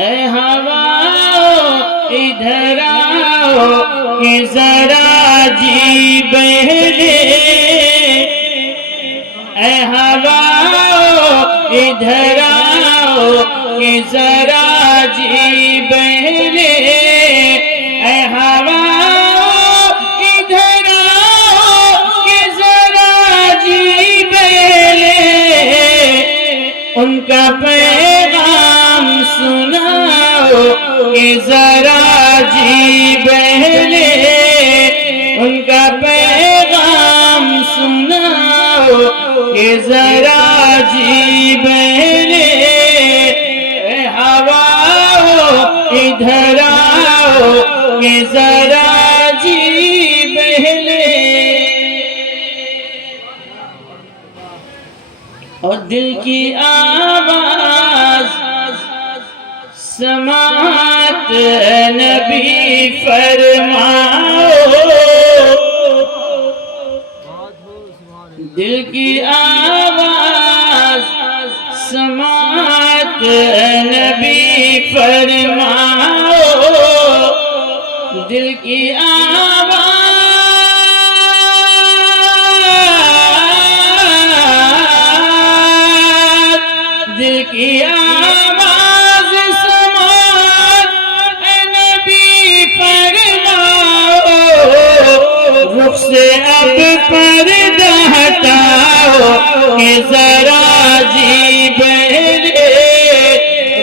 اے ہوا ادھر آؤ کہ ذرا جی بہلے، اے ہوا ادھر آؤ کہ ذرا جی بہلے، اے ہوا ادھر آؤ کہ ذرا جی بہلے، ان کا پیغام سناؤ کہ ذرا جی بہلے، ان کا پیغام سناؤ کہ ذرا جی بہلے، اے ہوا ادھر آؤ کہ ذرا جی بہلے۔ اور دل کی آواز سماعت نبی فرماؤ، دل کی آواز سماعت نبی فرماؤ، دل کی آواز، دل کی آواز سماعت نبی فرماؤ، رخ سے اب پردہ ہٹاؤ کہ ذرا جی بہلے،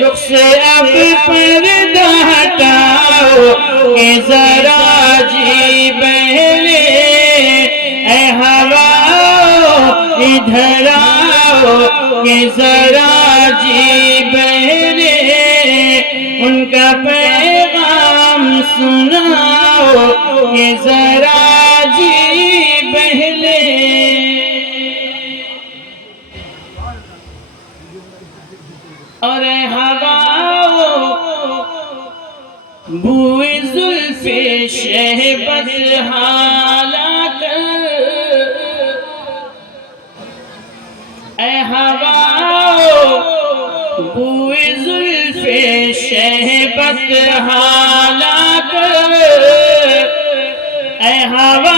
رخ سے اب پردہ ہٹاؤ کہ ذرا جی بہلے، اے ہوا ادھر آؤ کہ ذرا جی بہلے، ان کا پیغام سناؤ کہ ذرا جی بہلے۔ اور اے ہوا بوئے زلف شہبت حالا کر، اے ہوا بوئے زلف شہبت حالا کر، اے ہوا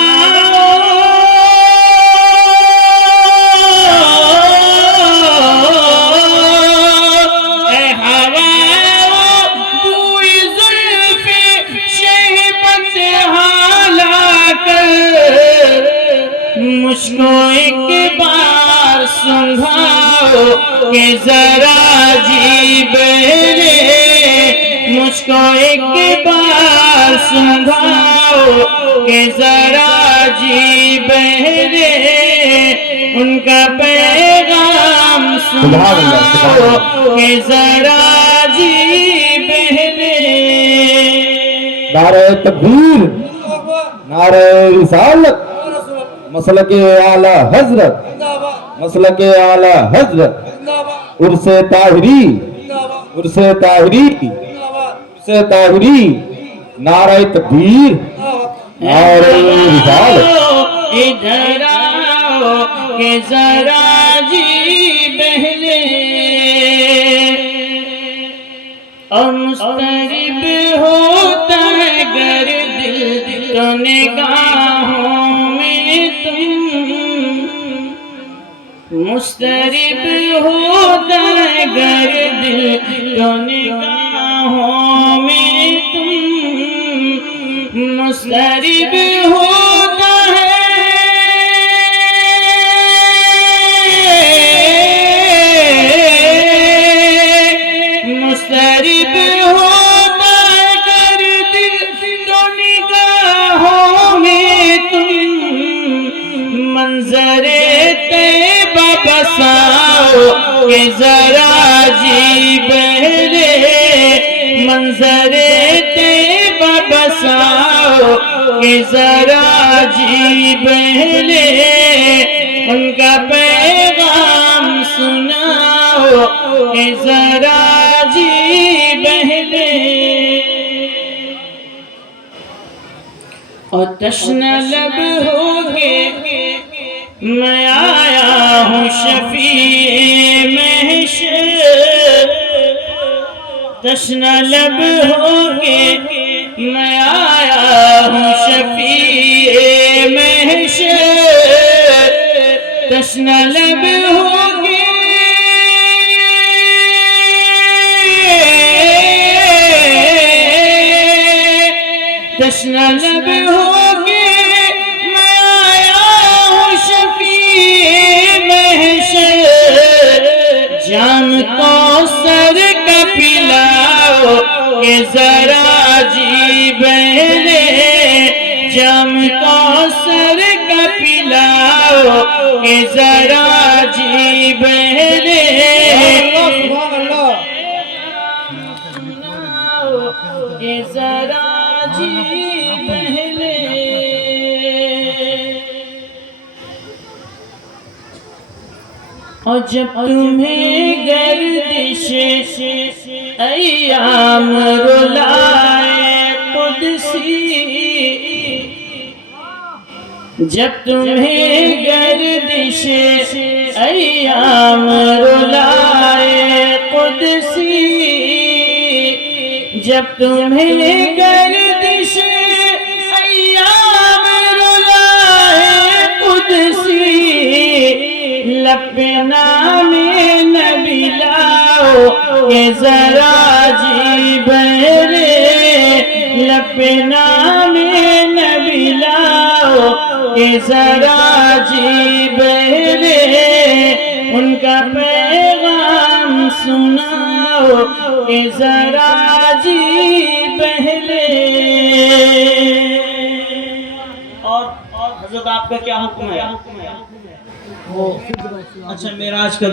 مجھ کو ایک بار سنگھاؤ کہ ذرا جی بہلے، مجھ کو ایک بار سنگھاؤ کہ ذرا جی بہلے، ان کا پیغام سناؤ کہ ذرا جی بہلے۔ نعرہ تکبیر، نعرہ رسالت، مسلک اعلی حضرت، مسلک اعلی حضرت، عرس طاہری، عرس طاہری، عرس طاہری، نعرہ تکبیر، نعرہ رسالت۔ ادھر آؤ کہ ذرا جی بہلے، اور مضطرب ہوتا ہے گر دل تو نگاہوں میں تم، مضطرب ہوتا ہے گر دل تو نگاہوں میں تم، مضطرب ہوتا ہے مضطرب ہوتا ہے گر دل تو نگاہوں میں تم، منظر طیبہ بساؤ کہ ذرا جی بہلے، منظر طیبہ بساؤ کہ ذرا جی بہلے، ان کا پیغام سناؤ کہ ذرا جی بہلے۔ اور تشنہ لب ہوگے میں آیا ہوں شفیع محشر، تشنہ لب ہو کے میں آیا ہوں شفیع محشر، تشنہ لب ہو کے تشنہ لب ہو کے میں آیا ہوں شفیع محشر، جام کوثر کا پلاؤ کہ ذرا جی بہلے، جام کوثر کا پلاؤ کہ ذرا جی بہلے، کہ ذرا جی بہلے۔ اور جب تمہیں گردش ایام رلائے قدسی، جب تمہیں گردش ایام رلائے قدسی، جب تمہیں گردش ایام رلائے قدسی، لب نام نبی لاؤ کہ ذرا جی بہلے، لب نام نبی لاؤ کہ ذرا جی بہلے، ان کا پیغام سناؤ کہ ذرا جی بہلے۔ اور حضرت آپ کا کیا حکم ہے؟ اچھا معراج کا